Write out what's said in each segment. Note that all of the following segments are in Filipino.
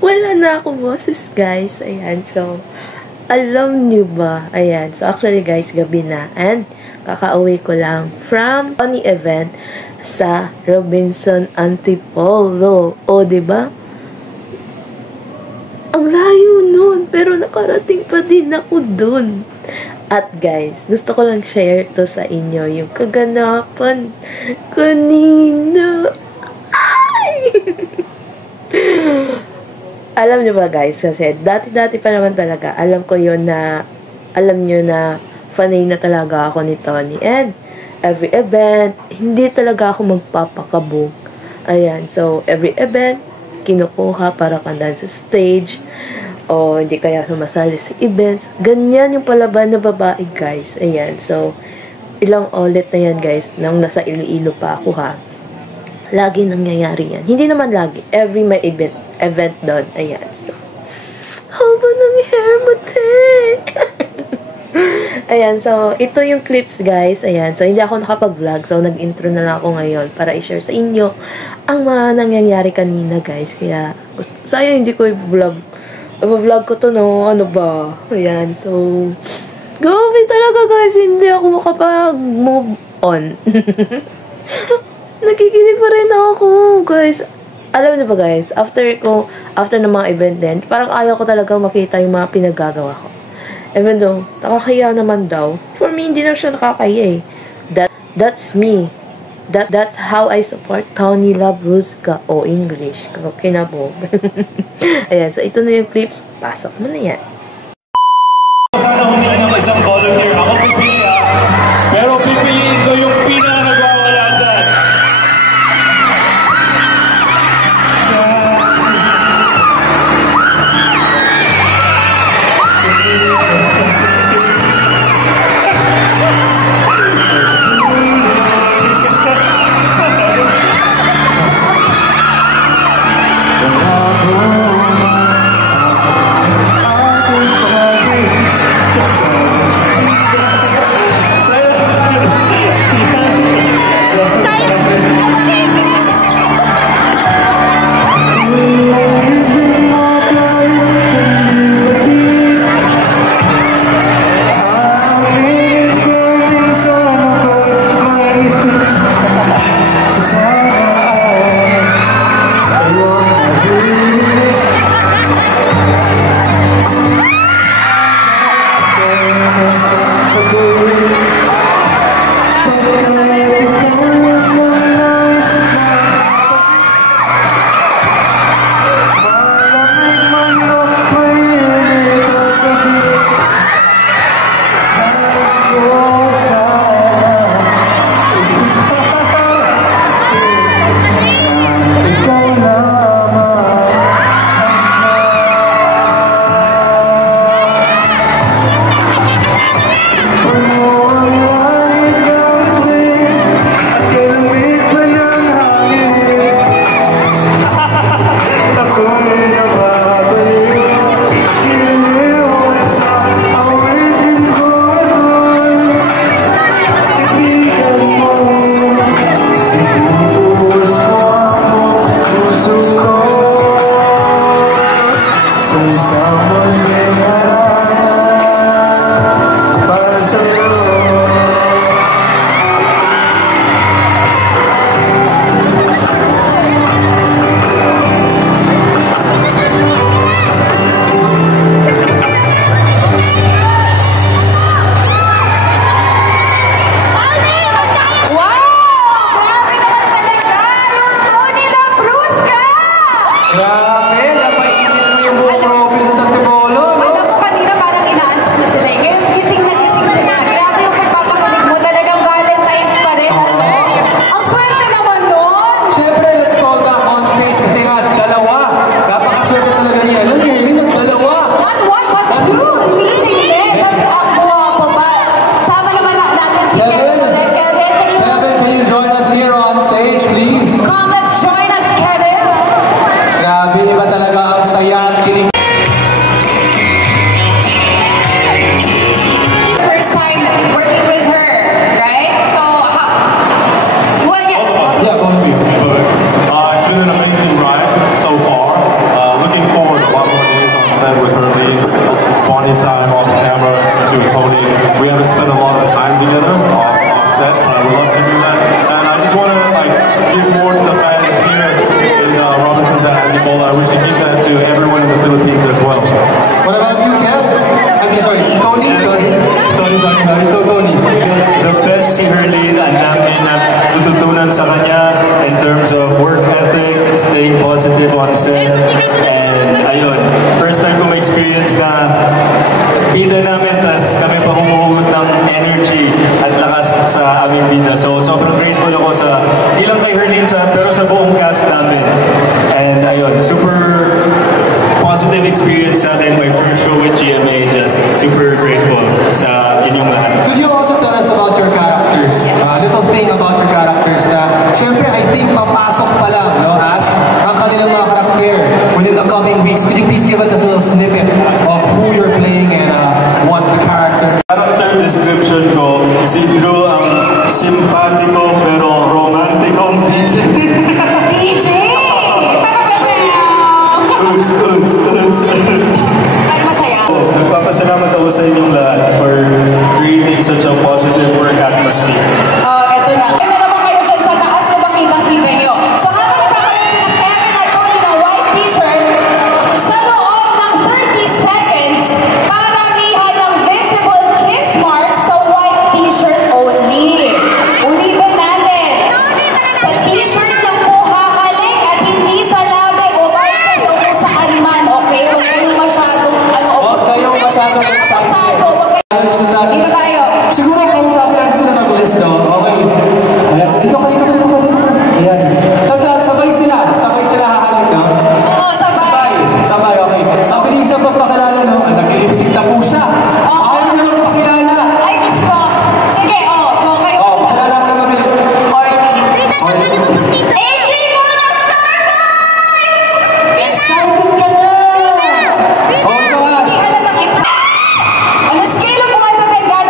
Wala na akong boses, guys. Ayan, so, alam nyo ba? Ayan, so actually, guys, gabi na. And, kakauwi ko lang from funny event sa Robinson Antipolo. O, diba? Ang layo nun, pero nakarating pa din ako dun. At guys, gusto ko lang share to sa inyo yung kaganapan kanina. Ay! Alam nyo ba guys, kasi dati-dati pa naman talaga, alam ko yun na, alam nyo na fanay na talaga ako ni Tony. And every event, hindi talaga ako magpapakabog. Ayan, so every event, kinukuha para kandan sa stage o hindi kaya sumasali sa events. Ganyan yung palaban na babae, guys. Ayan. So, ilang ulit na yan, guys, nang nasa Iloilo pa ako, ha. Lagi nangyayari yan. Hindi naman lagi. Every may event doon. Ayan. So, haba ng hair mo, Tek! Ayan. So, ito yung clips, guys. Ayan. So, hindi ako nakapag-vlog. So, nag-intro na lang ako ngayon para i-share sa inyo ang mga nangyayari kanina, guys. Kaya, sayang hindi ko i-vlog. I-vlog ko to, no? Ano ba? Ayan. So, grabe talaga, guys. Hindi ako makapag-move on. Nakikinig pa rin ako, guys. Alam niyo ba, guys? After ng mga event din, parang ayaw ko talaga makita yung mga pinagagawa ko. Even though, nakakaya naman daw. For me, hindi na siya nakakaya eh. That's me. That's how I support Tony Labrusca o English. Kinabog. Ayan, so ito na yung clips. Pasok mo na yan. Sana humingi ng isang volunteer. Ako pipili pero pipiliin ko yung pinaka-nagwawala dyan. Yeah, both of you. It's been an amazing ride. So positive on set. And ayun, first time ko ma-experience na bida namin, tas kami pa humuhugot ng energy at lakas sa aming bida. So sobrang grateful ako sa, di lang kay Herlene San, pero sa buong cast namin. And ayun, super positive experience sa atin. My first show with GMA, just super grateful sa inyong lahat. Could you also tell us about your characters? A little thing about your characters na, syempre, I think papasok pa lang, no, Ash, ang kanilang mga karakter within the coming weeks. Could you please give us a little snippet of who you're playing and what the character? Character description ko, si Drew ang simpatiko pero romantikong DJ. DJ! Uts. Ay, masaya. Nagpapasalamat ako sa inyong lahat for creating such a positive work atmosphere. Eto na. Kaya naman kayo dyan sa taas na makita-kita nyo. So habang napapanood sila Kevin at Tony ng white t-shirt, sa loob ng 30 seconds, paramihan ng visible kiss marks sa white t-shirt only. Ulitin natin. Sa t-shirt lang po kakalik at hindi sa labi o versus o kung saan man, okay? Huwag kayong masyadong, Huwag kayong masyadong masyado. Dito tayo. Siguro kausapin natin sila magulis, no? Okay. Ayan. Dito ka. Ayan. Tandaan, sabay sila hahalin, no? Oo, sabay. Sabay, okay. Sabi niya isang pagpakilala, no? Nag-lipstick na po siya. Ayaw niya magpakilala. Ay, Diyos ko. Sige, go kayo. Pakilala ka na mabili. AJ mo ng Starbucks! Excited ka na! Hindi halatang excited. On a scale of 1 to 10, gaano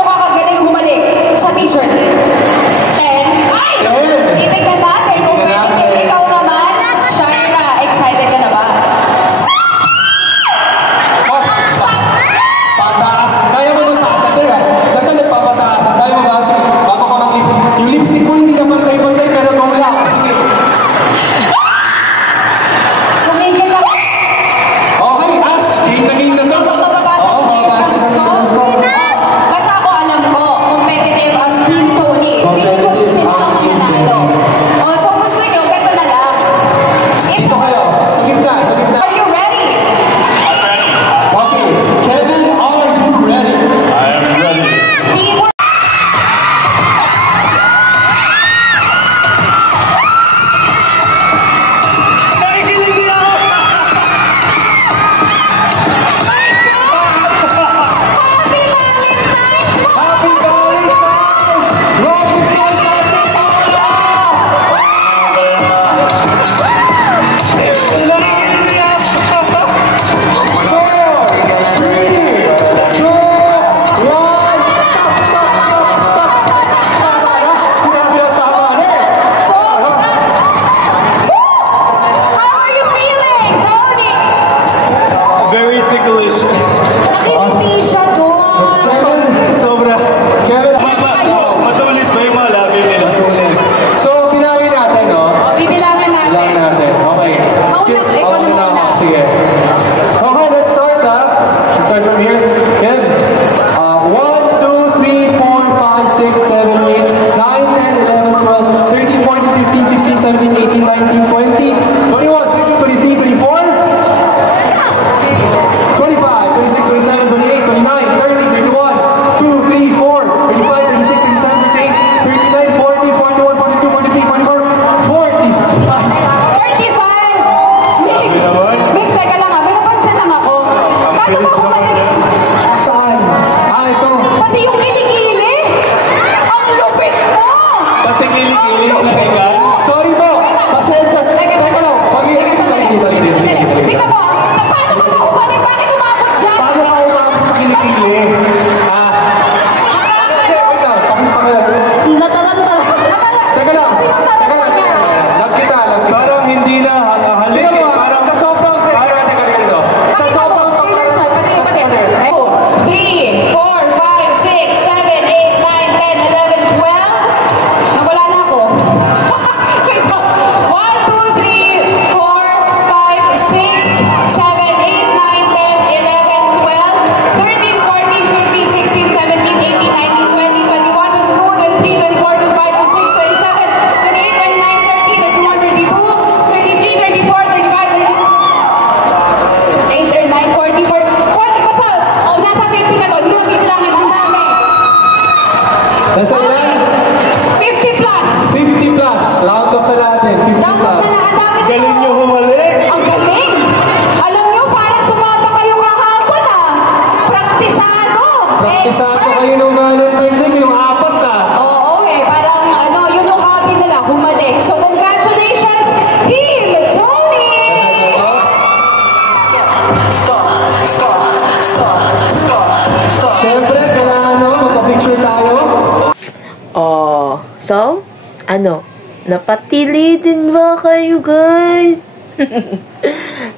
Oh, so, ano? Napatili din ba kayo, guys?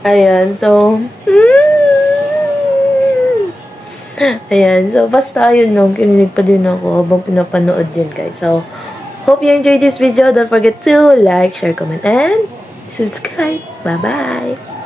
Ayan, so, ayan, so, basta yun lang, kininig pa din ako habang pinapanood yun, guys. So, hope you enjoyed this video. Don't forget to like, share, comment, and subscribe. Bye-bye!